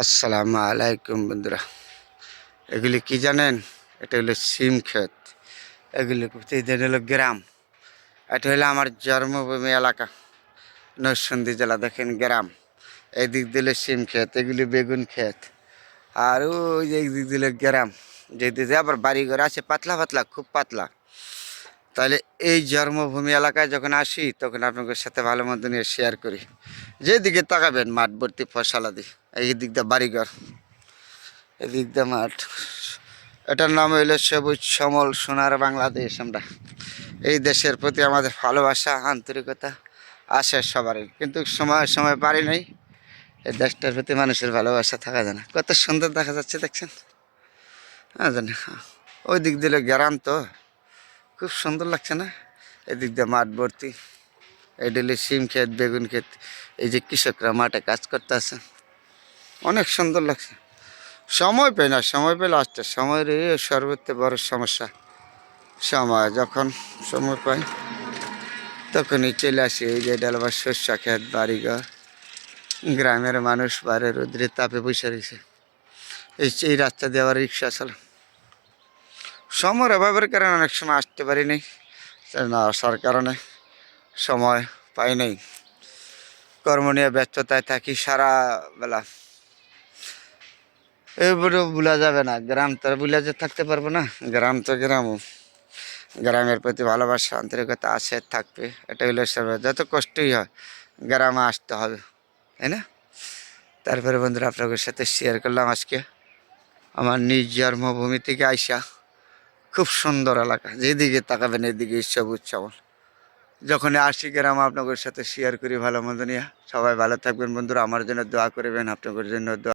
আসসালামু আলাইকুম বন্ধুরা। এগুলি কি জানেন? এটা হলো সিম ক্ষেত। এগুলি হলো গ্রাম। এটা হলো আমার জন্মভূমি এলাকা। নরসিংদী জেলা, দেখেন গ্রাম। এদিক দিলে সিম ক্ষেত, এগুলি বেগুন ক্ষেত। আর ওই একদিক দিলে গ্রাম। যেদিকে আবার বাড়িঘর আছে, পাতলা পাতলা, খুব পাতলা। তাহলে এই জন্মভূমি এলাকায় যখন আসি, তখন আপনাদের সাথে ভালো মন্দ নিয়ে শেয়ার করি। যেদিকে তাকাবেন, মাঠ ভর্তি ফসলাদি। এই দিক দিয়ে বাড়িঘর এদিক দিয়ে মাঠ। এটার নাম হইল সবুজ সমল সোনার বাংলাদেশ আমরা। এই দেশের প্রতি আমাদের ভালোবাসা, আন্তরিকতা আসে সবারই। কিন্তু সময় সময় পারি নাই। এই দেশটার প্রতি মানুষের ভালোবাসা থাকা যায় না। কত সুন্দর দেখা যাচ্ছে, দেখছেন? হ্যাঁ জানি ওই দিক দিলে গ্রাম তো। খুব সুন্দর লাগছে না? এদিক দিয়ে মাঠ ভর্তি। এই ডেলি সিম ক্ষেত, বেগুন ক্ষেত, এই যে কৃষকরা মাঠে কাজ করতে আছে অনেক সুন্দর লাগছে। সময় পাই না, সময় পেলে আসতে। সময়ের এই সর্বত্র বড় সমস্যা। সময় যখন সময় পাই, তখনই চলে আসি এই যে ডালবার শস্য ক্ষেত, বাড়িঘর। গ্রামের মানুষ বাইরে রোদ্রে তাপে বসে রয়েছে। এই এই রাস্তা দিয়ে আবার রিক্সা চলে। সময়ের অভাবের কারণে অনেক সময় আসতে পারি নাই। না আসার কারণে সময় পাই নাই। কর্ম নিয়ে ব্যস্ততায় থাকি সারা বেলা এবারে ভুলা যাবে না। গ্রাম তো ভুলা যে থাকতে পারব না। গ্রাম তো গ্রামও গ্রামের প্রতি ভালোবাসা, আন্তরিকতা আছে থাকবে। এটা হলো সব- যত কষ্টই হয়, গ্রামে আসতে হবে। তাই না? তারপরে বন্ধুরা, আপনাদের সাথে শেয়ার করলাম আজকে। আমার নিজ জন্মভূমি থেকে আইসা খুব সুন্দর এলাকা। যেদিকে তাকাবেন, এদিকে সবুজ সবল যখন আসি গ্রাম, আপনাদের সাথে শেয়ার করি ভালো মন্দ নিয়ে। সবাই ভালো থাকবেন বন্ধুরা। আমার জন্য দোয়া করবেন, আপনাদের জন্য দোয়া